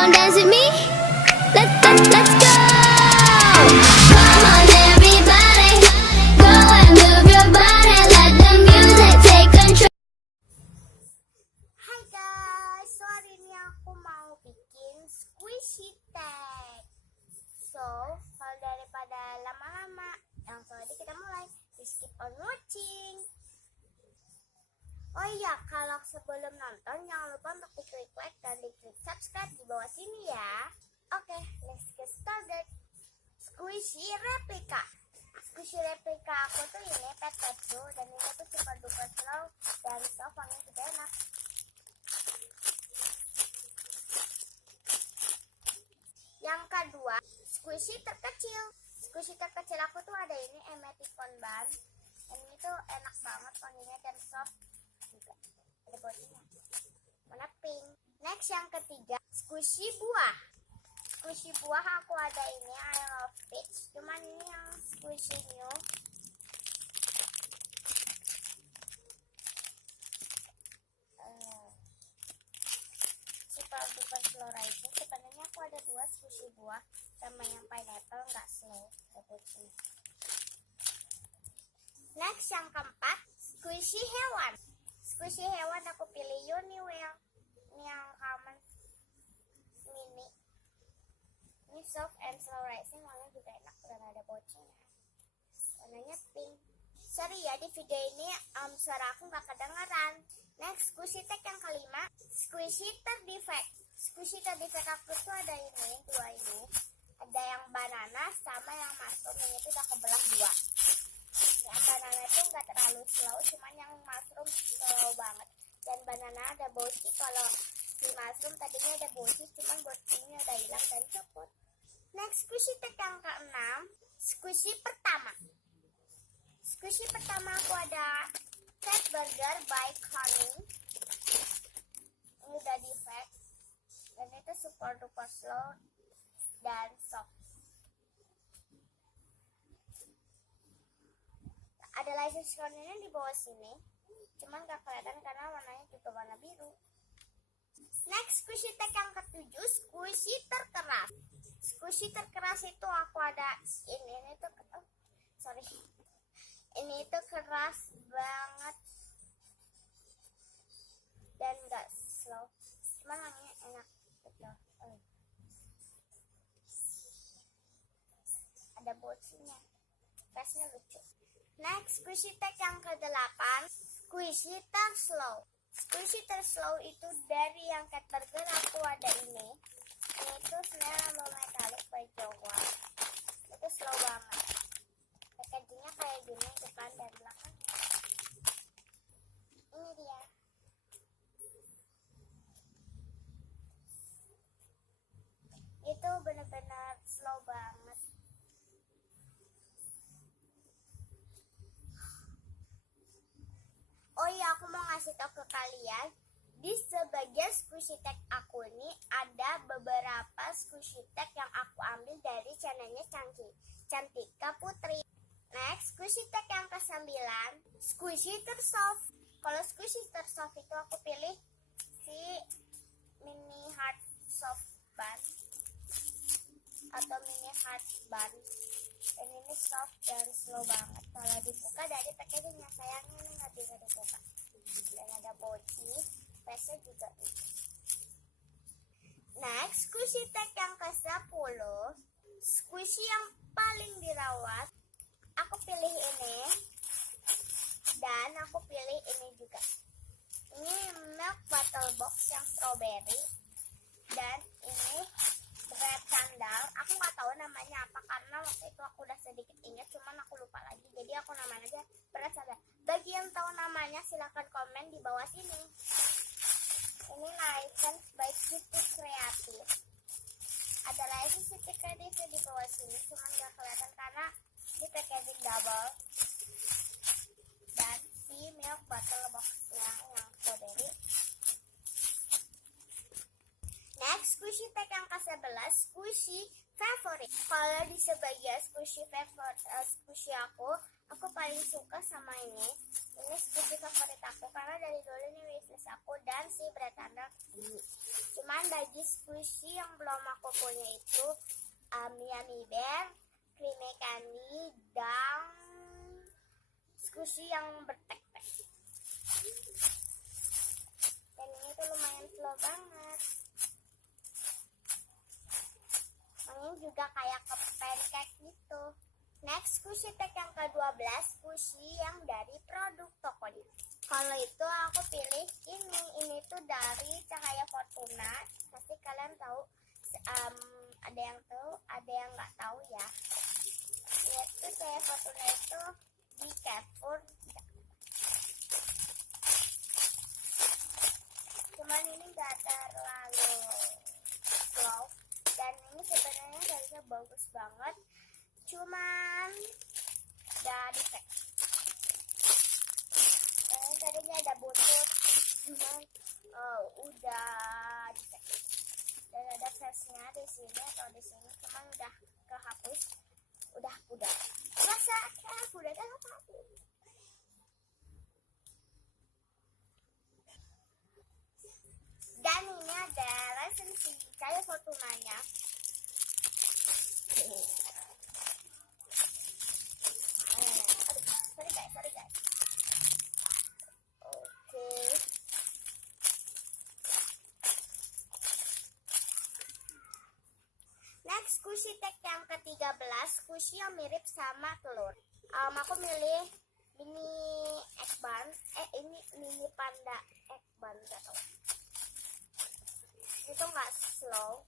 gon' dance with me? Let's go. Come on everybody, go and move your body, let the music take control. Hai guys, so hari ini aku mau bikin squishy tag. So, kalau daripada lama-lama, langsung aja kita mulai. Please keep on watching. Oh iya, kalau sebelum nonton jangan lupa untuk diklik like dan diklik subscribe di bawah sini ya. Oke, let's get started. Squishy replika. Squishy replika aku tuh ini pet blue dan ini tuh super duper slow dan soft, wanginya juga enak. Yang kedua, squishy terkecil. Squishy terkecil aku tuh ada ini Emeticon Bun. Ini tuh enak banget wanginya dan soft. Juga ada bodinya warna pink. Next yang ketiga, squishy buah. Squishy buah aku ada ini I love peach, cuman ini yang squishy new. Super duper slow rising. Sebenarnya aku ada dua squishy buah, sama yang pineapple nggak slow. Next yang keempat, squishy hewan. Squishy hewan aku pilih Uniwell. Ini yang common mini. Ini soft and slow rising, warnanya juga enak dan ada bocinya. Warnanya pink. Sorry ya, di video ini suara aku nggak kedengeran. Next, squishy tag yang kelima, squishy terdefect. Squishy terdefect aku tuh ada ini, dua ini. Ada yang banana sama yang mushroom. Ini tuh udah kebelah dua. Yang banana itu nggak terlalu slow, cuman yang mushroom slow banget. Dan banana ada boci, kalau si mushroom tadinya ada boci, cuman bocinya udah hilang dan copot. Next, squishy tag yang keenam, squishy pertama. Squishy pertama aku ada Cat Burger by Conning. Ini udah defect dan itu super duper slow dan soft. Ada license coninnya di bawah sini, cuman gak kelihatan karena warnanya juga warna biru. Next, squishy tag yang ketujuh, squishy terkeras. Squishy terkeras itu aku ada ini tuh, ini tuh keras banget dan gak slow, cuman wanginya enak betul. Ada bocinya, face-nya lucu. Next, squishy tag yang ke-8, squishy terslow. Squishy terslow itu dari yang Cat Burger aku ada ini. Ini tuh sebenarnya rambut metalik by Jawa. Itu slow banget. Packagingnya kayak gini, depan dan belakang. Ini dia. Itu benar-benar slow banget. Oh iya, aku mau ngasih tau ke kalian, di sebagian squishy tag aku ini ada beberapa squishy tag yang aku ambil dari channelnya Cantika Putri. Next, squishy tag yang ke-9, squishy tersoft. Kalau squishy tersoft itu aku pilih si mini hard soft bun atau mini hard bun. Dan ini soft dan slow banget. Kalau dibuka dari packagingnya, sayangnya ini nggak bisa dibuka. Dan ada boci, face-nya juga. Next, squishy tag yang ke-10, squishy yang paling dirawat. Aku pilih ini dan aku pilih ini juga. Ini milk bottle box yang strawberry dan ini red sandal. Aku nggak tahu namanya apa karena waktu itu aku udah sedikit ingat, cuman aku lupa lagi. Jadi aku namain aja red sandal. Bagi yang tahu namanya silahkan komen di bawah sini. Ini license by City Creative. Ada license City Creative di bawah sini, cuman nggak kelihatan karena di packaging double. Dan si milk bottle boxnya yang strawberry. Next, squishy tag yang ke-11, squishy favorit. Kalau di sebagian squishy favorit, squishy aku paling suka sama ini. Ini squishy favorit aku karena dari dulu ini wishlist aku dan si Bretanda ini. Cuman bagi squishy yang punya itu Yummy Bear, Creamy Candy, dan squishy yang bertek-tek. Dan ini tuh lumayan slow banget. Ini juga kayak ke pancake gitu. Next, squishy tag yang ke-12, squishy yang dari produk tokonya. Kalau itu aku pilih ini tuh dari Cahaya Fortuna. Pasti kalian tahu, ada yang tahu, ada yang nggak tahu ya. Yaitu Cahaya Fortuna itu di Carrefour. Cuman ini nggak terlalu slow. Dan ini sebenarnya harusnya bagus banget. Cuman udah dicek. Tadinya ada butut, cuman udah dicek. Dan ada flashnya di sini atau di sini, cuman udah kehapus, udah pudar. Rasa pudar kan apa? Dan ini ada resensi Cahaya Fortunanya. Sorry guys. Oke. Next, squishy tag yang ke-13, squishy yang mirip sama telur. Aku milih mini egg bun. Ini mini panda egg bun, gak tau. Itu nggak slow.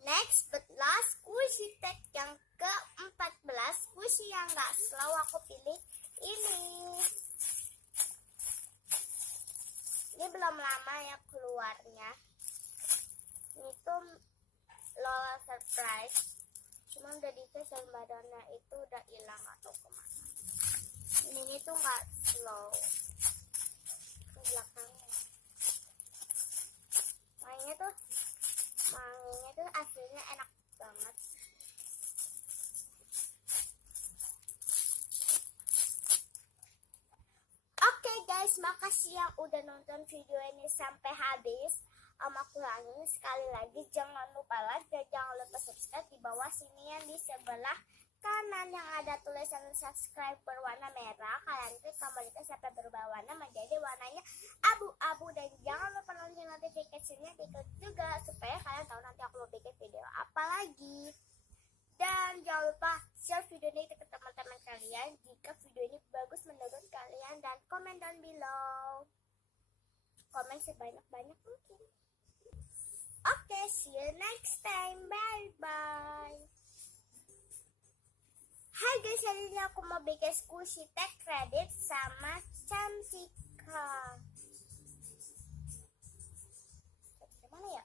Next but last, squishy tag yang ke-14, squishy yang nggak slow, aku pilih ini. Ini belum lama ya keluarnya. Ini tuh Lola Surprise. Cuma udah dikasih sama badannya itu udah hilang atau kemana. Ini tuh nggak slow. Ke belakangnya. Mainnya tuh aslinya enak banget. Oke guys, makasih yang udah nonton video ini sampai habis. Aku ulangin sekali lagi, jangan lupa like dan jangan lupa subscribe di bawah sini yang di sebelah kanan yang ada tulisan subscribe berwarna merah. Kalian klik tombol itu sampai berubah warna menjadi warnanya abu-abu, dan jangan lupa lonceng notifikasinya diklik juga supaya kalian tahu nanti aku mau bikin video apa lagi. Dan jangan lupa share video ini ke teman-teman kalian jika video ini bagus menurut kalian, dan komen down below. Komen sebanyak-banyak mungkin. Oke, see you next time. Bye-bye. Hai guys, hari ini aku mau bikin squishy tag kredit sama Cantika. Gimana ya?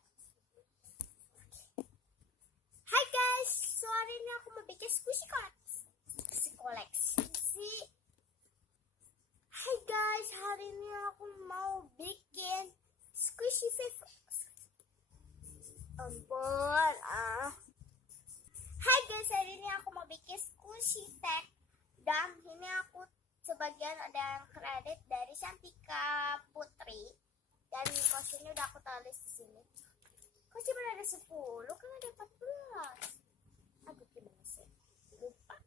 Hai guys, so hari ini aku mau bikin squishy koleksi. Hai guys, hari ini aku mau bikin squishy favorite. Ampun, Hai guys, hari ini aku mau bikin squishy tag. Dan ini aku sebagian ada yang kredit dari Cantika Putri. Dan kosnya udah aku tulis di sini. Kok cuma ada 10, kan ada 14. Aduh, gimana sih? Lupa.